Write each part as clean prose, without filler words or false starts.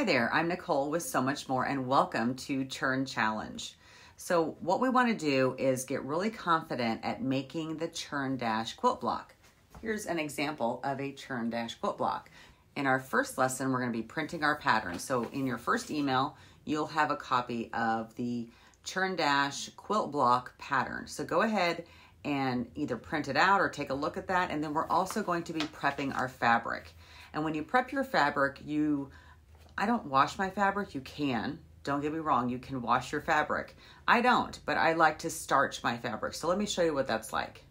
Hi there, I'm Nicole with So Much More and welcome to Churn Challenge. So what we want to do is get really confident at making the Churn Dash Quilt Block. Here's an example of a Churn Dash Quilt Block. In our first lesson, we're going to be printing our pattern. So in your first email, you'll have a copy of the Churn Dash Quilt Block pattern. So go ahead and either print it out or take a look at that. And then we're also going to be prepping our fabric. And when you prep your fabric, I don't wash my fabric. You can. Don't get me wrong. You can wash your fabric. I don't, but I like to starch my fabric. So let me show you what that's like.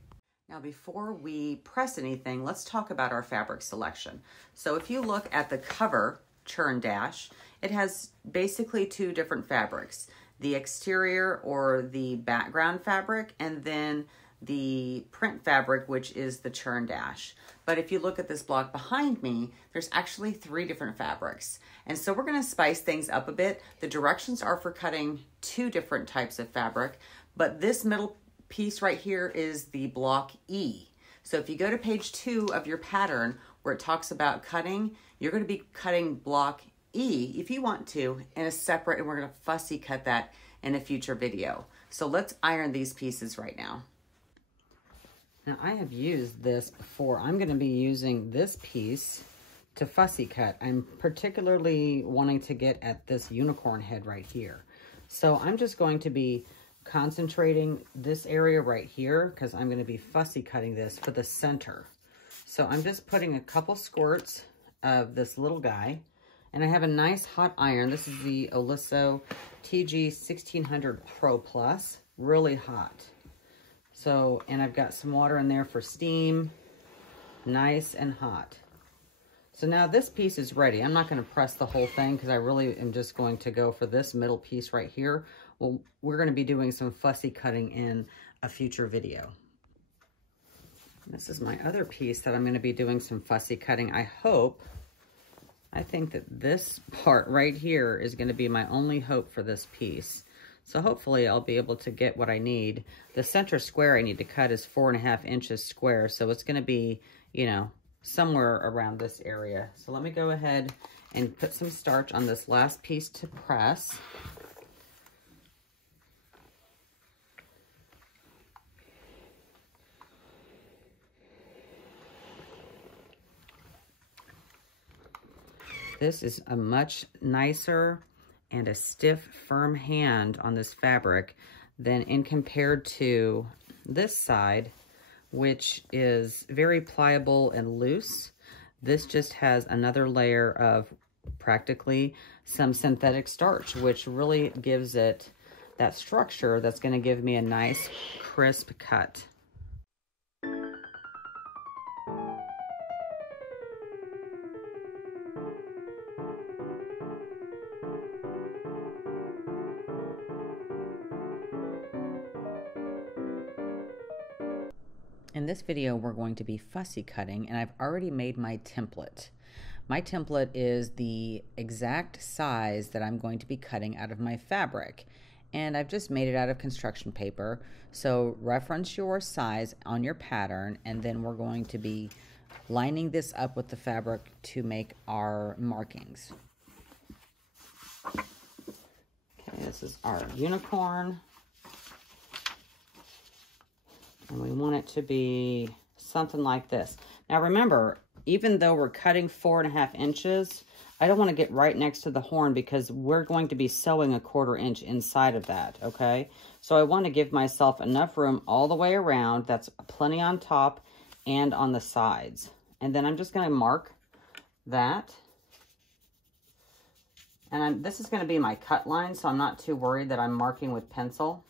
Now, before we press anything, let's talk about our fabric selection. So if you look at the cover, Churn Dash, it has basically two different fabrics, the exterior or the background fabric, and then the print fabric, which is the Churn Dash. But if you look at this block behind me, there's actually three different fabrics. And so we're gonna spice things up a bit. The directions are for cutting two different types of fabric, but this middle piece right here is the block E. So if you go to page 2 of your pattern where it talks about cutting, you're gonna be cutting block E, if you want to, in a separate, and we're gonna fussy cut that in a future video. So let's iron these pieces right now. Now I have used this before. I'm going to be using this piece to fussy cut. I'm particularly wanting to get at this unicorn head right here. So I'm just going to be concentrating this area right here because I'm going to be fussy cutting this for the center. So I'm just putting a couple squirts of this little guy, and I have a nice hot iron. This is the Oliso TG 1600 Pro Plus, really hot. So, and I've got some water in there for steam, nice and hot. So now this piece is ready. I'm not going to press the whole thing because I really am just going to go for this middle piece right here. Well, we're going to be doing some fussy cutting in a future video. This is my other piece that I'm going to be doing some fussy cutting. I think that this part right here is going to be my only hope for this piece. So hopefully I'll be able to get what I need. The center square I need to cut is 4.5 inches square. So it's going to be, you know, somewhere around this area. So let me go ahead and put some starch on this last piece to press. This is a much nicer and a stiff, firm hand on this fabric than in compared to this side, which is very pliable and loose. This just has another layer of practically some synthetic starch, which really gives it that structure that's going to give me a nice, crisp cut. In this video, we're going to be fussy cutting, and I've already made my template. My template is the exact size that I'm going to be cutting out of my fabric, and I've just made it out of construction paper. So reference your size on your pattern, and then we're going to be lining this up with the fabric to make our markings. Okay, this is our unicorn. And we want it to be something like this. Now remember, even though we're cutting 4.5 inches, I don't want to get right next to the horn because we're going to be sewing a 1/4 inch inside of that, okay? So I want to give myself enough room all the way around. That's plenty on top and on the sides. And then I'm just going to mark that. And this is going to be my cut line, so I'm not too worried that I'm marking with pencil.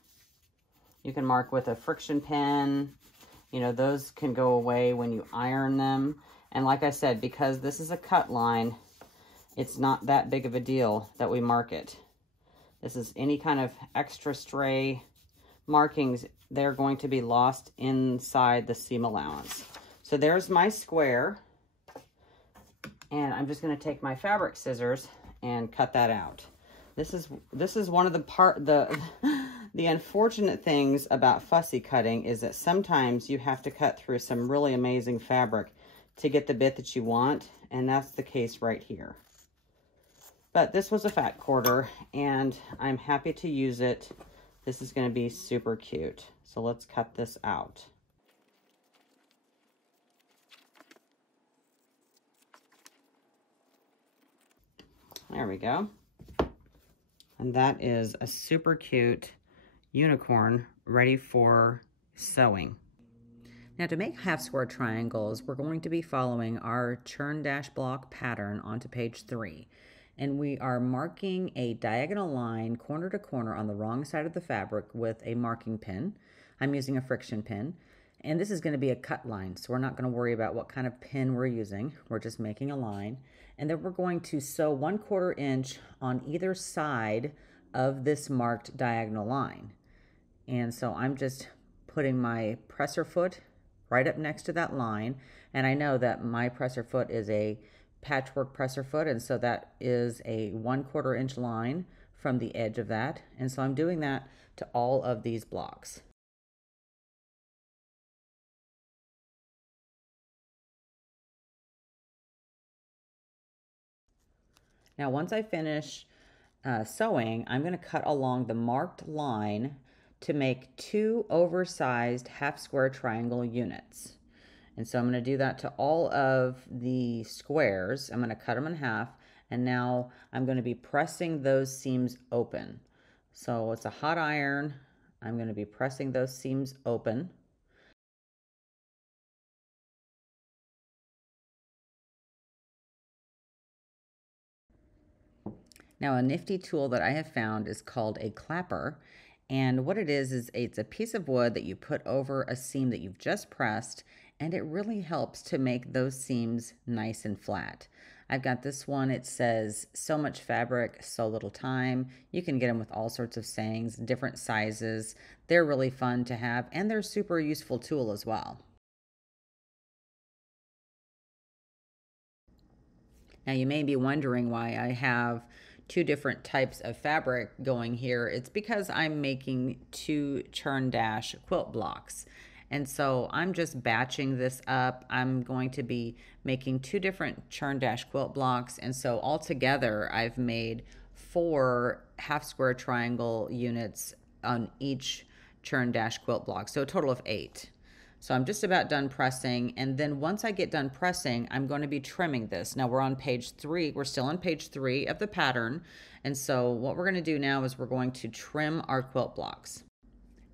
You can mark with a friction pen. You know, those can go away when you iron them. And like I said, because this is a cut line, it's not that big of a deal that we mark it. This is any kind of extra stray markings, they're going to be lost inside the seam allowance. So there's my square. And I'm just going to take my fabric scissors and cut that out. This is one of the unfortunate things about fussy cutting is that sometimes you have to cut through some really amazing fabric to get the bit that you want, and that's the case right here. But this was a fat quarter, and I'm happy to use it. This is going to be super cute. So let's cut this out. There we go. And that is a super cute unicorn ready for sewing. Now, to make half square triangles, we're going to be following our Churn Dash Block pattern onto page 3. And we are marking a diagonal line corner to corner on the wrong side of the fabric with a marking pin. I'm using a friction pin. And this is going to be a cut line, so we're not going to worry about what kind of pin we're using. We're just making a line. And then we're going to sew 1/4 inch on either side of this marked diagonal line. And so I'm just putting my presser foot right up next to that line. And I know that my presser foot is a patchwork presser foot, and so that is a 1/4 inch line from the edge of that. And so I'm doing that to all of these blocks. Now, once I finish sewing, I'm going to cut along the marked line to make 2 oversized half square triangle units. And so I'm going to do that to all of the squares. I'm going to cut them in half, and now I'm going to be pressing those seams open. So it's a hot iron. I'm going to be pressing those seams open. Now, a nifty tool that I have found is called a clapper. And what it is it's a piece of wood that you put over a seam that you've just pressed, and it really helps to make those seams nice and flat. I've got this one, it says, so much fabric, so little time. You can get them with all sorts of sayings, different sizes. They're really fun to have, and they're a super useful tool as well. Now, you may be wondering why I have 2 different types of fabric going here. It's because I'm making 2 Churn Dash quilt blocks. And so I'm just batching this up. I'm going to be making 2 different Churn Dash quilt blocks. And so altogether, I've made 4 half square triangle units on each Churn Dash quilt block. So a total of 8. So I'm just about done pressing, and then once I get done pressing, I'm going to be trimming this. Now we're on page 3. We're still on page 3 of the pattern, and so what we're going to do now is we're going to trim our quilt blocks.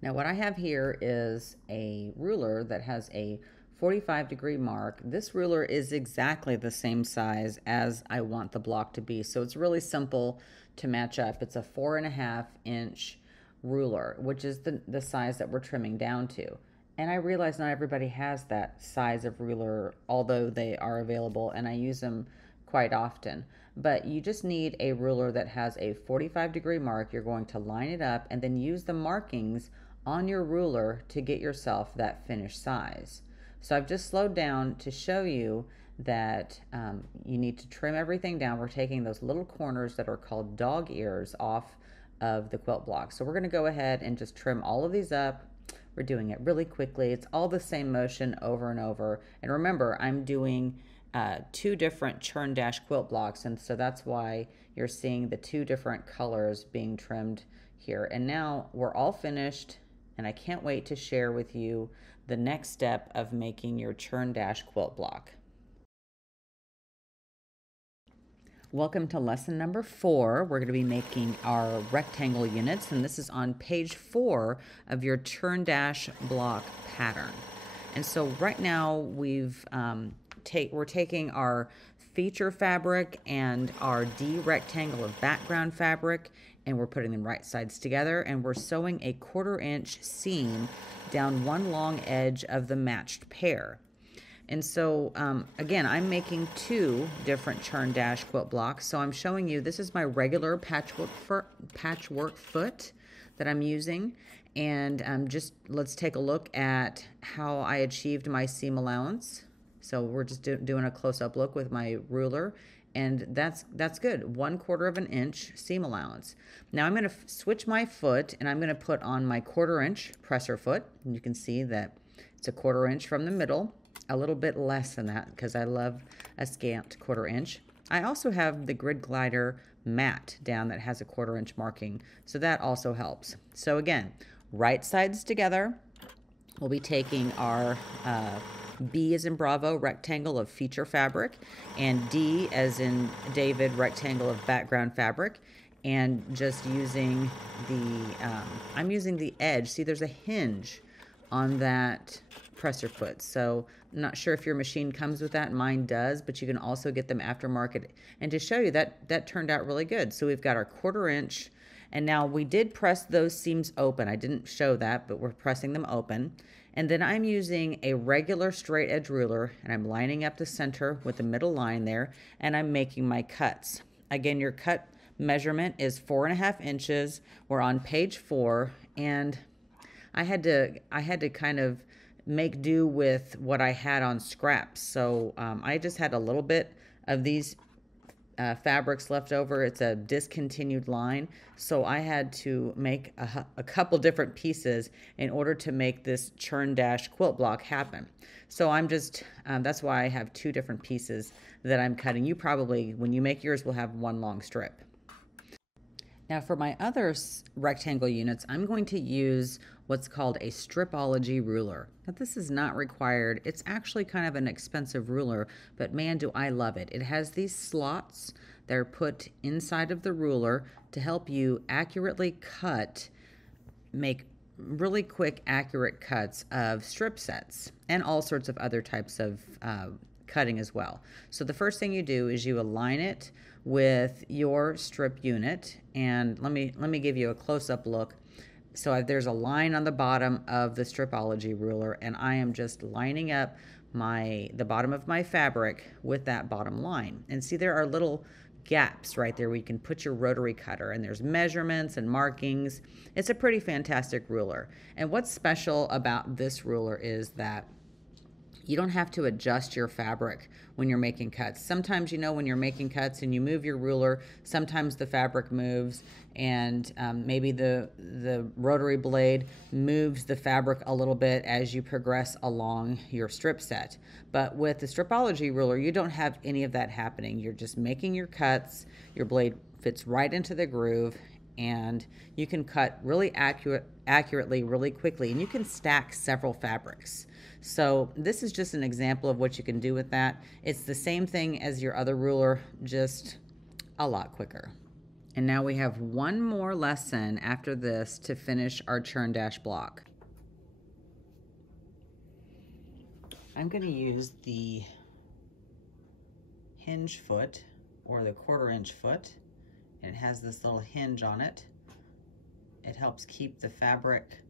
Now what I have here is a ruler that has a 45-degree mark. This ruler is exactly the same size as I want the block to be, so it's really simple to match up. It's a 4.5 inch ruler, which is the size that we're trimming down to. And I realize not everybody has that size of ruler, although they are available, and I use them quite often. But you just need a ruler that has a 45-degree mark. You're going to line it up and then use the markings on your ruler to get yourself that finished size. So I've just slowed down to show you that you need to trim everything down. We're taking those little corners that are called dog ears off of the quilt block. So we're going to go ahead and just trim all of these up. We're doing it really quickly. It's all the same motion over and over. And remember, I'm doing 2 different Churn Dash quilt blocks, and so that's why you're seeing the 2 different colors being trimmed here. And now we're all finished, and I can't wait to share with you the next step of making your Churn Dash quilt block. Welcome to lesson number 4. We're going to be making our rectangle units, and this is on page 4 of your Churn Dash block pattern. And so right now we're taking our feature fabric and our D rectangle of background fabric, and we're putting them right sides together, and we're sewing a 1/4 inch seam down one long edge of the matched pair. And so, again, I'm making 2 different Churn Dash quilt blocks. So I'm showing you, this is my regular patchwork foot that I'm using. And just let's take a look at how I achieved my seam allowance. So we're just doing a close-up look with my ruler. And that's good, 1/4 inch seam allowance. Now I'm going to switch my foot, and I'm going to put on my 1/4 inch presser foot. And you can see that it's a 1/4 inch from the middle. A little bit less than that because I love a scant 1/4 inch. I also have the Grid Glider mat down that has a 1/4 inch marking. So that also helps. So again, right sides together. We'll be taking our B as in Bravo rectangle of feature fabric and D as in David rectangle of background fabric, and just using the, I'm using the edge. See, there's a hinge on that presser foot. So I'm not sure if your machine comes with that. Mine does, but you can also get them aftermarket. And to show you that turned out really good. So we've got our 1/4 inch, and now we did press those seams open. I didn't show that, but we're pressing them open. And then I'm using a regular straight edge ruler, and I'm lining up the center with the middle line there, and I'm making my cuts. Again, your cut measurement is 4.5 inches. We're on page 4, and I had to kind of make do with what I had on scraps. So I just had a little bit of these fabrics left over. It's a discontinued line, so I had to make a couple different pieces in order to make this Churn Dash Quilt Block happen. So I'm just, that's why I have 2 different pieces that I'm cutting. You probably, when you make yours, will have 1 long strip. Now for my other rectangle units, I'm going to use what's called a stripology ruler. Now this is not required. It's actually kind of an expensive ruler, but man, do I love it. It has these slots that are put inside of the ruler to help you accurately cut, make really quick, accurate cuts of strip sets and all sorts of other types of cutting as well. So the first thing you do is you align it with your strip unit, and let me give you a close-up look. So there's a line on the bottom of the stripology ruler, and I am just lining up the bottom of my fabric with that bottom line. And see, there are little gaps right there where you can put your rotary cutter, and there's measurements and markings. It's a pretty fantastic ruler. And what's special about this ruler is that you don't have to adjust your fabric when you're making cuts. Sometimes, you know, when you're making cuts and you move your ruler, sometimes the fabric moves, and maybe the rotary blade moves the fabric a little bit as you progress along your strip set. But with the stripology ruler, you don't have any of that happening. You're just making your cuts, your blade fits right into the groove, and you can cut really accurately, really quickly, and you can stack several fabrics. So this is just an example of what you can do with that. It's the same thing as your other ruler, just a lot quicker. And now we have 1 more lesson after this to finish our Churn Dash block. I'm going to use the hinge foot, or the 1/4 inch foot. And it has this little hinge on it. It helps keep the fabric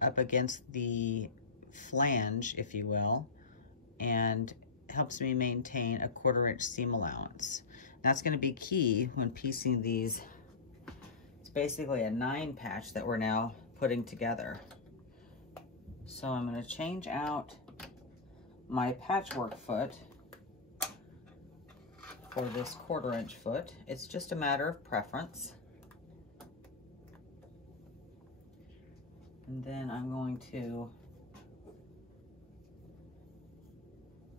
up against the flange, if you will, and helps me maintain a 1/4 inch seam allowance. That's going to be key when piecing these. It's basically a 9 patch that we're now putting together. So I'm going to change out my patchwork foot for this 1/4 inch foot. It's just a matter of preference. And then I'm going to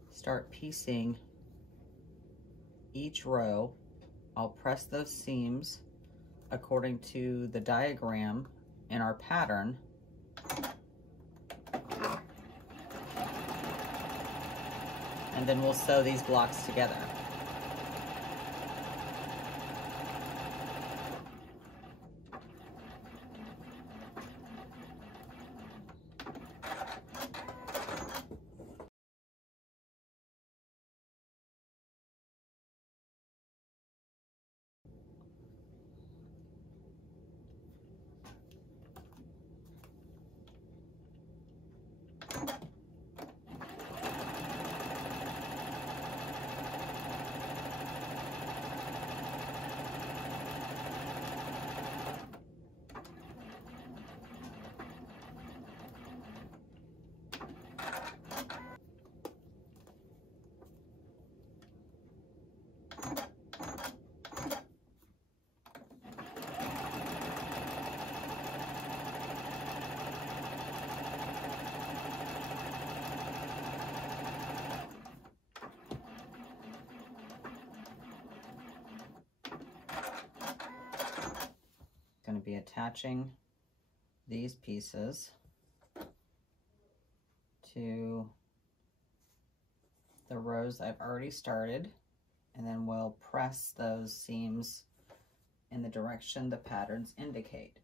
start piecing each row. I'll press those seams according to the diagram in our pattern. And then we'll sew these blocks together. to be attaching these pieces to the rows I've already started, and then we'll press those seams in the direction the patterns indicate.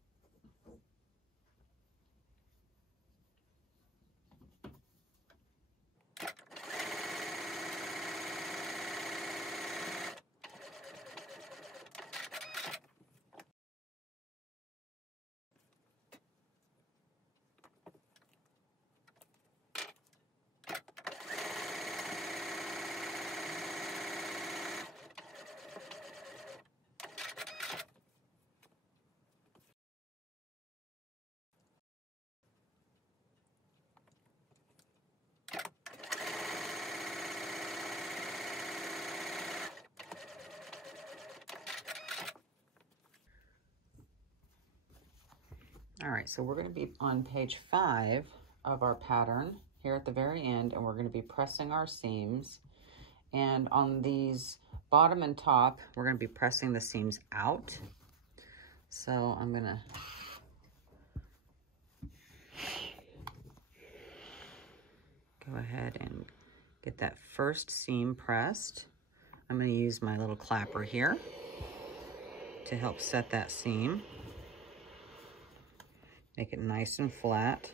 All right, so we're going to be on page 5 of our pattern here at the very end, and we're going to be pressing our seams. And on these bottom and top, we're going to be pressing the seams out. So I'm going to go ahead and get that first seam pressed. I'm going to use my little clapper here to help set that seam. Make it nice and flat.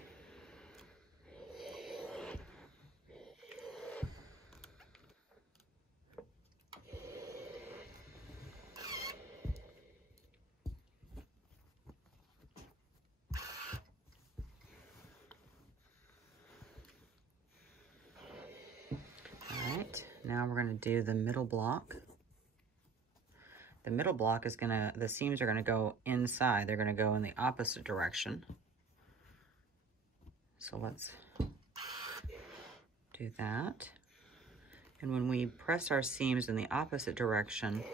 All right, now we're going to do the middle block. The middle block is the seams are gonna go inside. They're gonna go in the opposite direction. So let's do that. And when we press our seams in the opposite direction,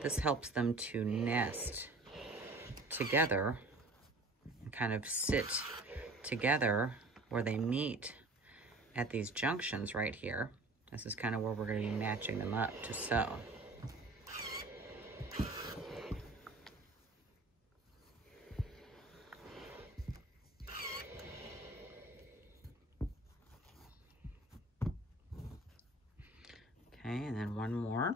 this helps them to nest together and kind of sit together where they meet at these junctions right here. This is kind of where we're gonna be matching them up to sew. Okay, and then one more.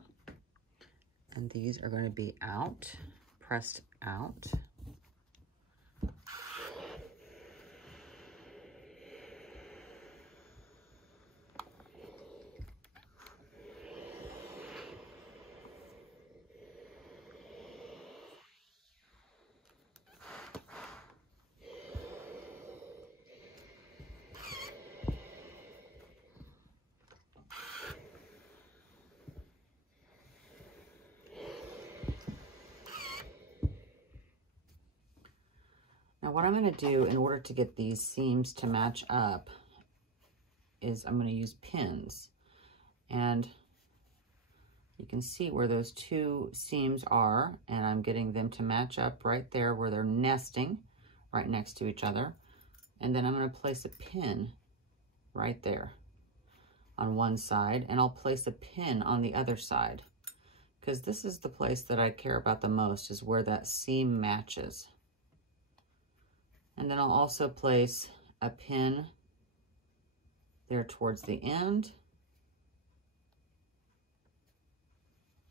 And these are going to be out, pressed out. Now what I'm going to do in order to get these seams to match up is I'm going to use pins. And you can see where those two seams are, and I'm getting them to match up right there where they're nesting right next to each other. And then I'm going to place a pin right there on one side, and I'll place a pin on the other side, because this is the place that I care about the most, is where that seam matches. And then I'll also place a pin there towards the end.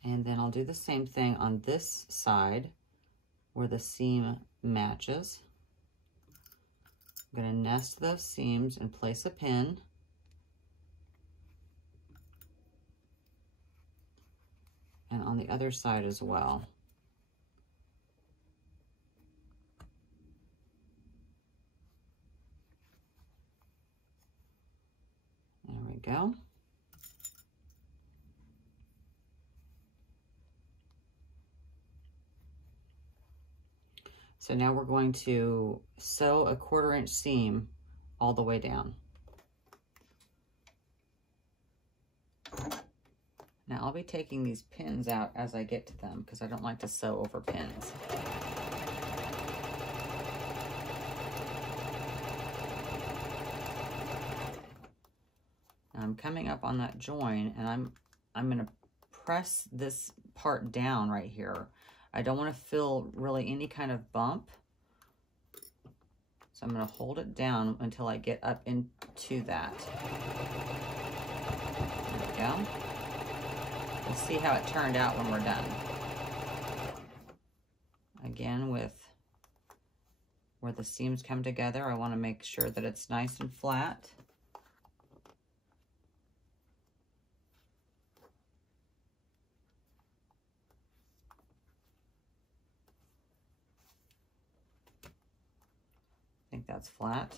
And then I'll do the same thing on this side where the seam matches. I'm going to nest those seams and place a pin. And on the other side as well. There we go. So now we're going to sew a 1/4 inch seam all the way down. Now I'll be taking these pins out as I get to them because I don't like to sew over pins. Now I'm coming up on that join, and I'm going to press this part down right here. I don't want to feel really any kind of bump So I'm going to hold it down until I get up into that. There we go. We'll see how it turned out when we're done. Again, with where the seams come together, I want to make sure that it's nice and flat. I think that's flat.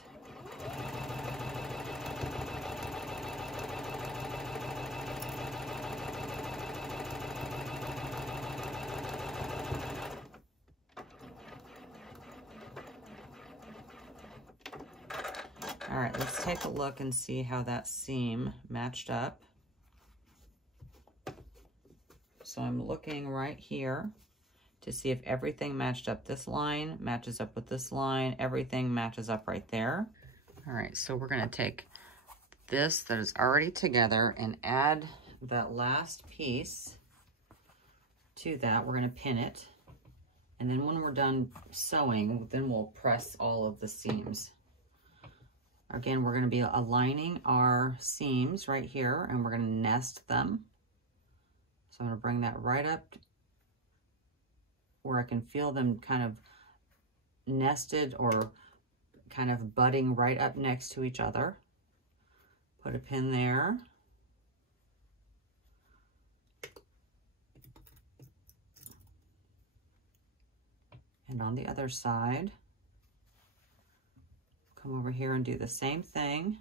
All right, let's take a look and see how that seam matched up. So I'm looking right here to see if everything matched up. This line matches up with this line. Everything matches up right there. All right, so we're gonna take this that is already together and add that last piece to that. We're gonna pin it. And then when we're done sewing, then we'll press all of the seams. Again, we're gonna be aligning our seams right here and we're gonna nest them. So I'm gonna bring that right up where I can feel them kind of nested or kind of butting right up next to each other. Put a pin there. And on the other side, come over here and do the same thing.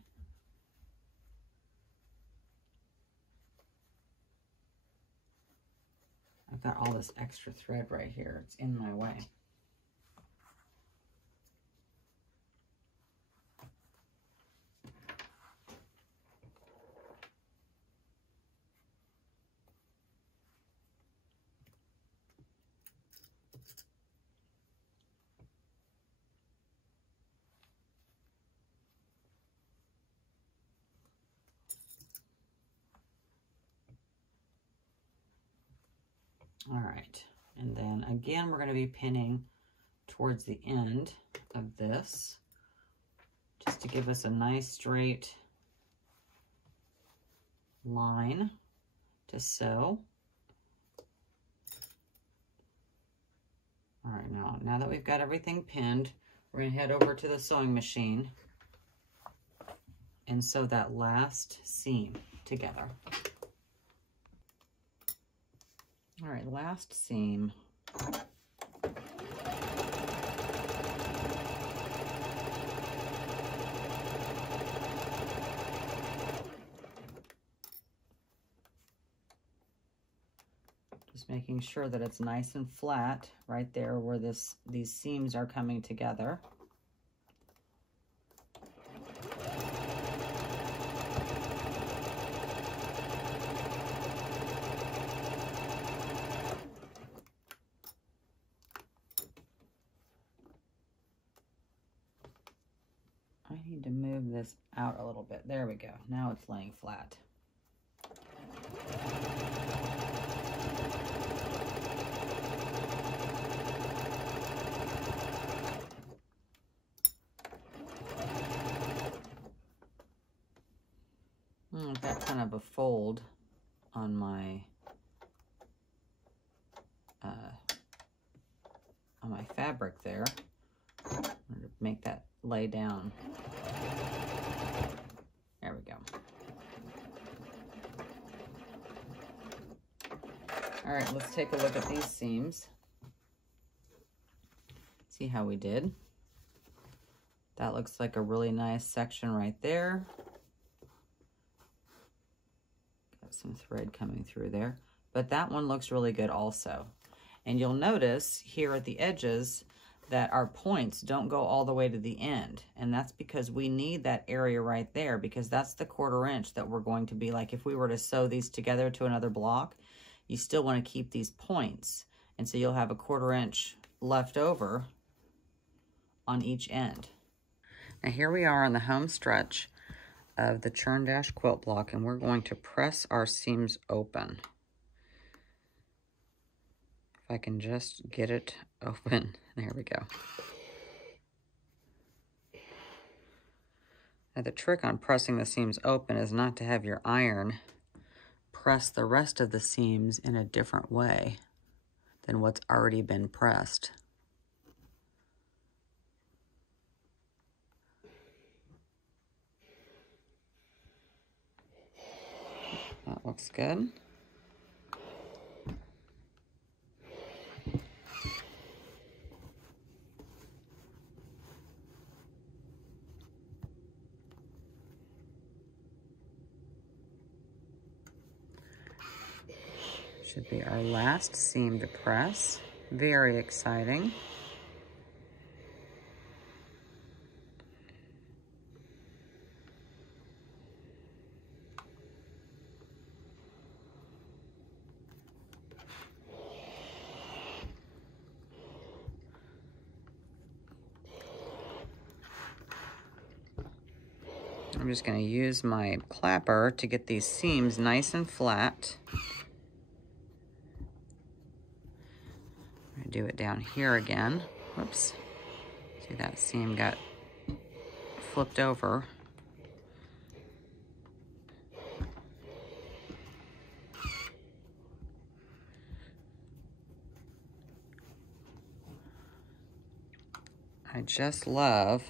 I've got all this extra thread right here. It's in my way. All right, and then again, we're going to be pinning towards the end of this, just to give us a nice straight line to sew. All right, now that we've got everything pinned, we're going to head over to the sewing machine and sew that last seam together. All right, last seam. Just making sure that it's nice and flat right there where these seams are coming together. I need to move this out a little bit. There we go. Now it's laying flat. I've got kind of a fold on my fabric there. I'm going to make that lay down. There we go. All right, let's take a look at these seams. See how we did. That looks like a really nice section right there. Got some thread coming through there, but that one looks really good also. And you'll notice here at the edges that our points don't go all the way to the end. And that's because we need that area right there, because that's the 1/4 inch that we're going to be like, if we were to sew these together to another block, you still want to keep these points. And so you'll have a 1/4 inch left over on each end. Now here we are on the home stretch of the Churn Dash Quilt Block, and we're going to press our seams open. If I can just get it open. There we go. Now the trick on pressing the seams open is not to have your iron press the rest of the seams in a different way than what's already been pressed. That looks good. Should be our last seam to press. Very exciting. I'm just going to use my clapper to get these seams nice and flat. Do it down here again. Whoops. See, that seam got flipped over. I just love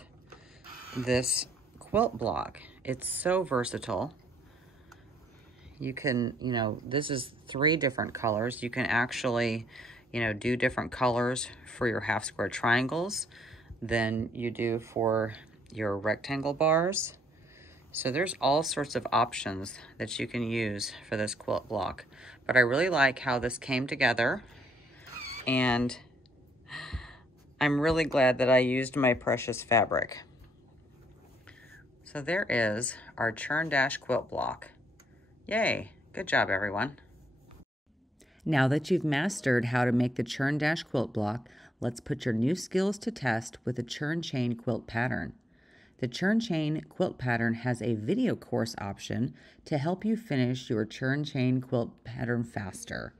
this quilt block. It's so versatile. You can, this is 3 different colors. You can actually do different colors for your half square triangles than you do for your rectangle bars. So there's all sorts of options that you can use for this quilt block. But I really like how this came together, and I'm really glad that I used my precious fabric. So there is our Churn Dash Quilt Block. Yay, good job everyone. Now that you've mastered how to make the Churn Dash Quilt Block, let's put your new skills to test with the Churn Chain Quilt Pattern. The Churn Chain Quilt Pattern has a video course option to help you finish your Churn Chain Quilt Pattern faster.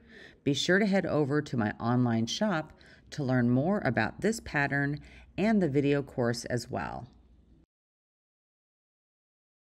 Be sure to head over to my online shop to learn more about this pattern and the video course as well.